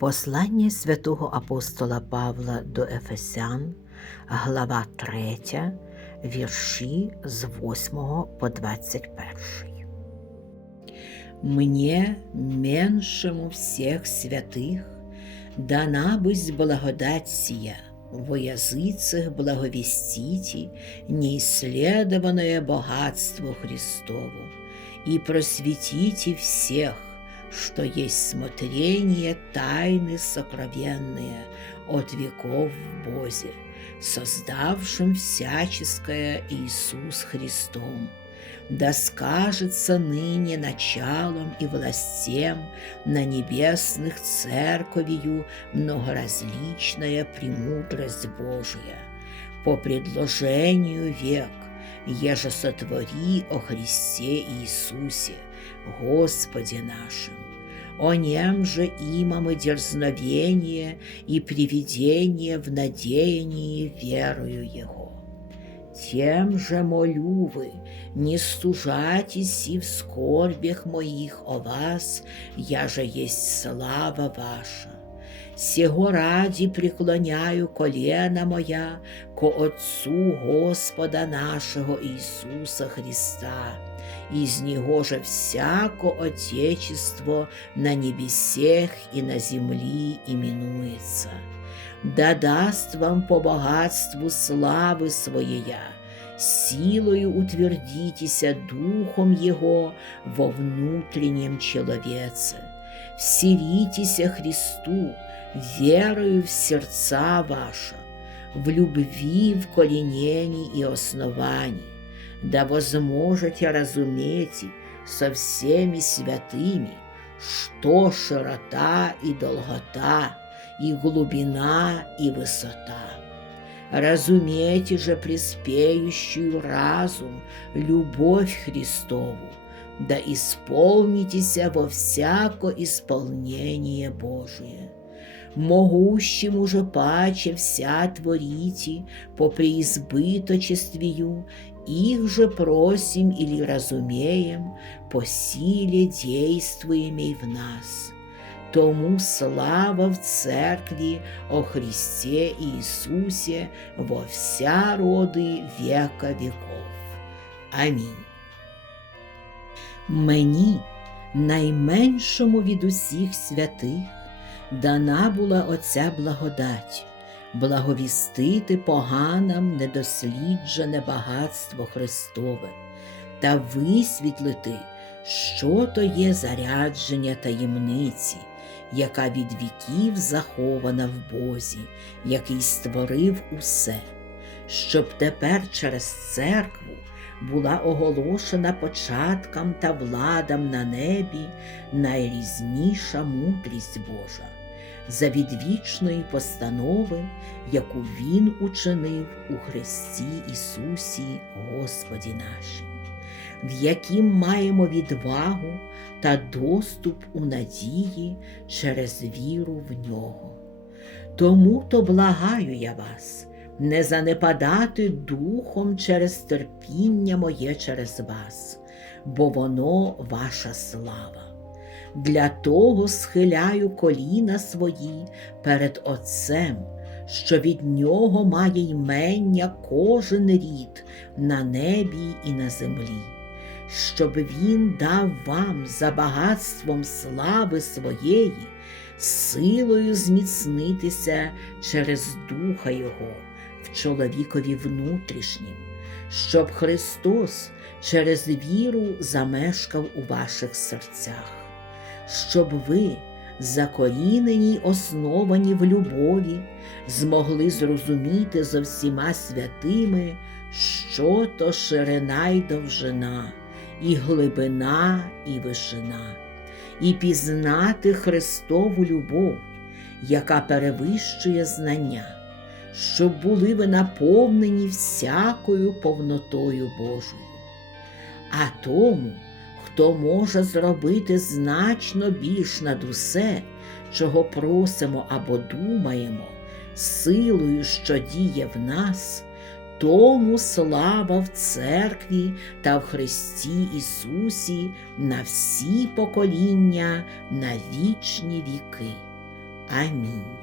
Послання святого апостола Павла до Ефесян, глава 3, вірші з 8 по 21. Мне, меншему всех святых, дана быть благодать сия, во языцах благовестите неисследованное богатство Христову, и просветите всех, что есть смотрение тайны сокровенные от веков в Бозе, создавшим всяческое Иисус Христом, да скажется ныне началом и властем на небесных церковью многоразличная премудрость Божия, по предложению век, еже сотвори о Христе Иисусе, Господе нашим. О нем же имам и дерзновение и приведение в надеянии верою Его. Тем же молю вы, не стужайтесь и в скорбях моих о вас, я же есть слава ваша. Сего ради преклоняю колена моя ко Отцу Господа нашего Иисуса Христа, из Него же всяко Отечество на небесех и на земли именуется. Да даст вам по богатству славы Своея, силою утвердитеся Духом Его во внутреннем человеце. Вселитеся Христу, верою в сердца ваша, в любви, в коленении и основании, да возможете разуметь со всеми святыми, что широта и долгота, и глубина, и высота. Разумейте же преспеющую разум, любовь Христову, да исполнитеся во всяко исполнение Божие. Могущему же паче вся творите по преизбыточествию, их же просим или разумеем по силе действуемой в нас. Тому слава в церкві о Христе Ісусе во вся роди века веков. Амінь. Мені, найменшому від усіх святих, дана була оця благодать, благовістити поганам недосліджене багатство Христове та висвітлити, що то є зарядження таємниці, яка від віків захована в Бозі, який створив усе, щоб тепер через церкву була оголошена початкам та владам на небі найрізніша мудрість Божа, за відвічної постанови, яку Він учинив у Христі Ісусі Господі нашим, в яким маємо відвагу та доступ у надії через віру в нього. Тому то благаю я вас не занепадати духом через терпіння моє через вас, бо воно ваша слава. Для того схиляю коліна свої перед Отцем, що від нього має ймення кожен рід на небі і на землі, щоб він дав вам за багатством слави своєї, силою зміцнитися через Духа Його в чоловікові внутрішнім, щоб Христос через віру замешкав у ваших серцях, щоб ви, закорінені й основані в любові, змогли зрозуміти за всіма святими, що то ширина й довжина, і глибина, і вишина, і пізнати Христову любов, яка перевищує знання щоб були ви наповнені всякою повнотою Божою. А тому, хто може зробити значно більш над усе, чого просимо або думаємо, силою, що діє в нас, тому слава в церкві та в Христі Ісусі на всі покоління, на вічні віки. Амінь.